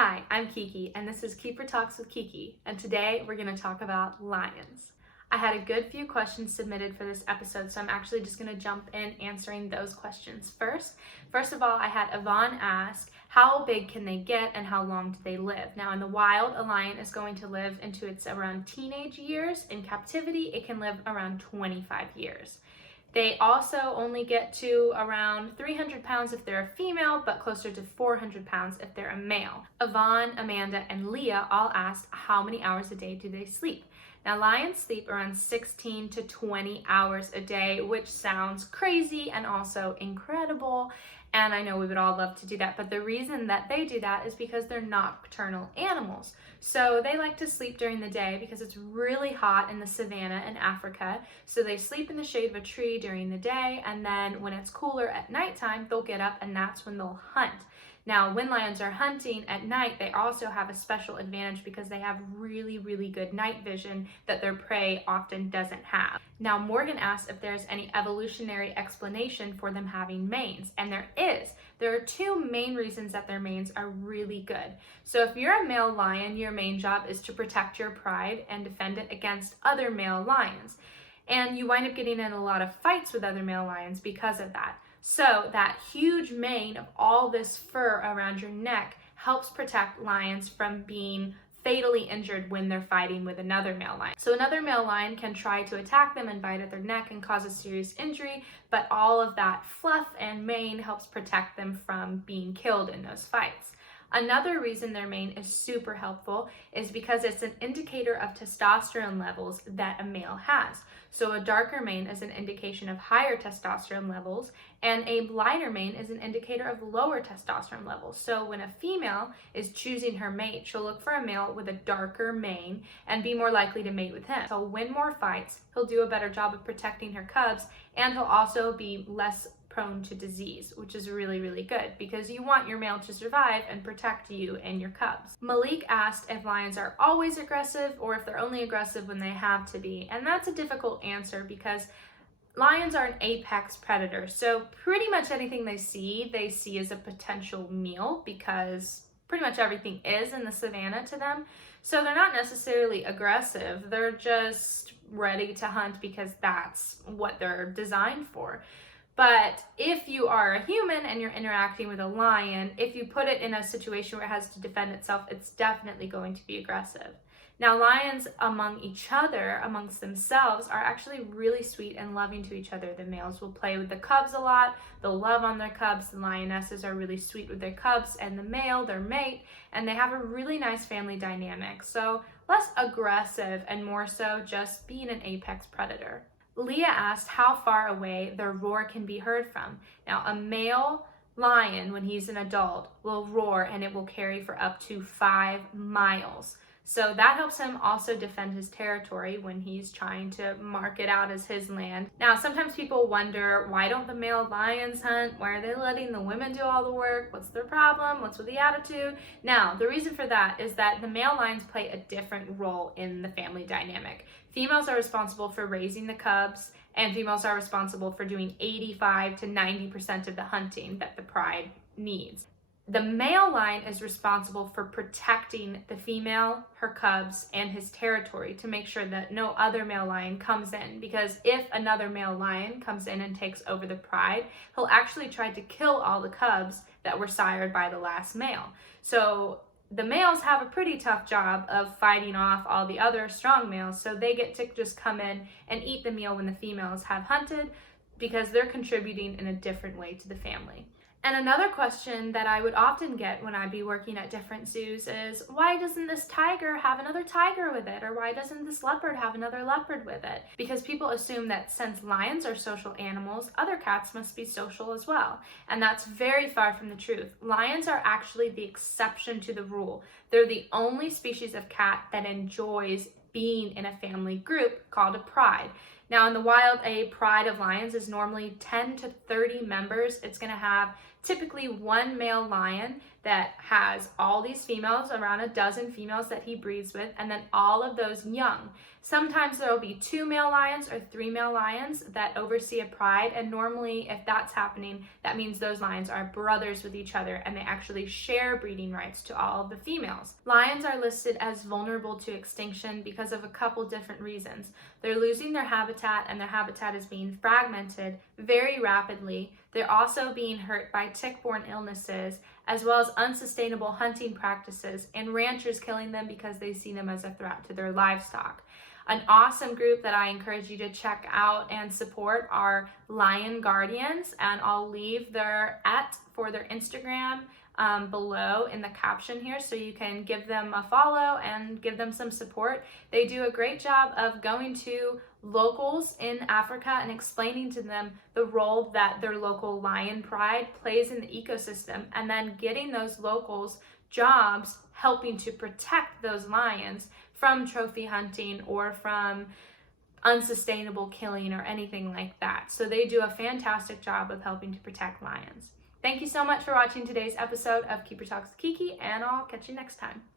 Hi, I'm Kiki, and this is Keeper Talks with Kiki, and today we're going to talk about lions. I had a good few questions submitted for this episode, so I'm actually just going to jump in answering those questions first. First of all, I had Yvonne ask, how big can they get and how long do they live? Now, in the wild, a lion is going to live into its around teenage years. In captivity, it can live around 25 years. They also only get to around 300 pounds if they're a female, but closer to 400 pounds if they're a male. Yvonne, Amanda, and Leah all asked how many hours a day do they sleep. Now, lions sleep around 16 to 20 hours a day, which sounds crazy and also incredible. And I know we would all love to do that, but the reason that they do that is because they're nocturnal animals. So they like to sleep during the day because it's really hot in the savannah in Africa. So they sleep in the shade of a tree during the day, and then when it's cooler at nighttime, they'll get up and that's when they'll hunt. Now, when lions are hunting at night, they also have a special advantage because they have really, really good night vision that their prey often doesn't have. Now, Morgan asked if there's any evolutionary explanation for them having manes, and there is. There are two main reasons that their manes are really good. So if you're a male lion, your main job is to protect your pride and defend it against other male lions. And you wind up getting in a lot of fights with other male lions because of that. So that huge mane of all this fur around your neck helps protect lions from being fatally injured when they're fighting with another male lion. So another male lion can try to attack them and bite at their neck and cause a serious injury, but all of that fluff and mane helps protect them from being killed in those fights. Another reason their mane is super helpful is because it's an indicator of testosterone levels that a male has. So a darker mane is an indication of higher testosterone levels, and a lighter mane is an indicator of lower testosterone levels. So when a female is choosing her mate, she'll look for a male with a darker mane and be more likely to mate with him. He'll win more fights, he'll do a better job of protecting her cubs, and he'll also be less prone to disease, which is really, really good because you want your male to survive and protect you and your cubs. Malik asked if lions are always aggressive or if they're only aggressive when they have to be. And that's a difficult answer because lions are an apex predator. So pretty much anything they see as a potential meal because pretty much everything is in the savannah to them. So they're not necessarily aggressive. They're just ready to hunt because that's what they're designed for. But if you are a human and you're interacting with a lion, if you put it in a situation where it has to defend itself, it's definitely going to be aggressive. Now, lions among each other, amongst themselves, are actually really sweet and loving to each other. The males will play with the cubs a lot. They'll love on their cubs. The lionesses are really sweet with their cubs and the male, their mate, and they have a really nice family dynamic. So less aggressive and more so just being an apex predator. Leah asked how far away their roar can be heard from. Now, a male lion, when he's an adult, will roar and it will carry for up to 5 miles. So that helps him also defend his territory when he's trying to mark it out as his land. Now, sometimes people wonder, why don't the male lions hunt? Why are they letting the women do all the work? What's their problem? What's with the attitude? Now, the reason for that is that the male lions play a different role in the family dynamic. Females are responsible for raising the cubs, and females are responsible for doing 85 to 90% of the hunting that the pride needs. The male lion is responsible for protecting the female, her cubs, and his territory to make sure that no other male lion comes in. Because if another male lion comes in and takes over the pride, he'll actually try to kill all the cubs that were sired by the last male. So the males have a pretty tough job of fighting off all the other strong males, so they get to just come in and eat the meal when the females have hunted because they're contributing in a different way to the family. And another question that I would often get when I'd be working at different zoos is, why doesn't this tiger have another tiger with it? Or why doesn't this leopard have another leopard with it? Because people assume that since lions are social animals, other cats must be social as well. And that's very far from the truth. Lions are actually the exception to the rule. They're the only species of cat that enjoys being in a family group called a pride. Now, in the wild, a pride of lions is normally 10 to 30 members. It's going to have typically one male lion that has all these females, around a dozen females that he breeds with, and then all of those young. Sometimes there will be 2 male lions or 3 male lions that oversee a pride, and normally if that's happening, that means those lions are brothers with each other and they actually share breeding rights to all of the females. Lions are listed as vulnerable to extinction because of a couple different reasons. They're losing their habitat, and their habitat is being fragmented very rapidly. They're also being hurt by tick-borne illnesses, as well as unsustainable hunting practices, and ranchers killing them because they see them as a threat to their livestock. An awesome group that I encourage you to check out and support are Lion Guardians, and I'll leave their for their Instagram below in the caption here, so you can give them a follow and give them some support. They do a great job of going to locals in Africa and explaining to them the role that their local lion pride plays in the ecosystem, and then getting those locals jobs helping to protect those lions from trophy hunting or from unsustainable killing or anything like that. So they do a fantastic job of helping to protect lions. Thank you so much for watching today's episode of Keeper Talks with Kiki, and I'll catch you next time.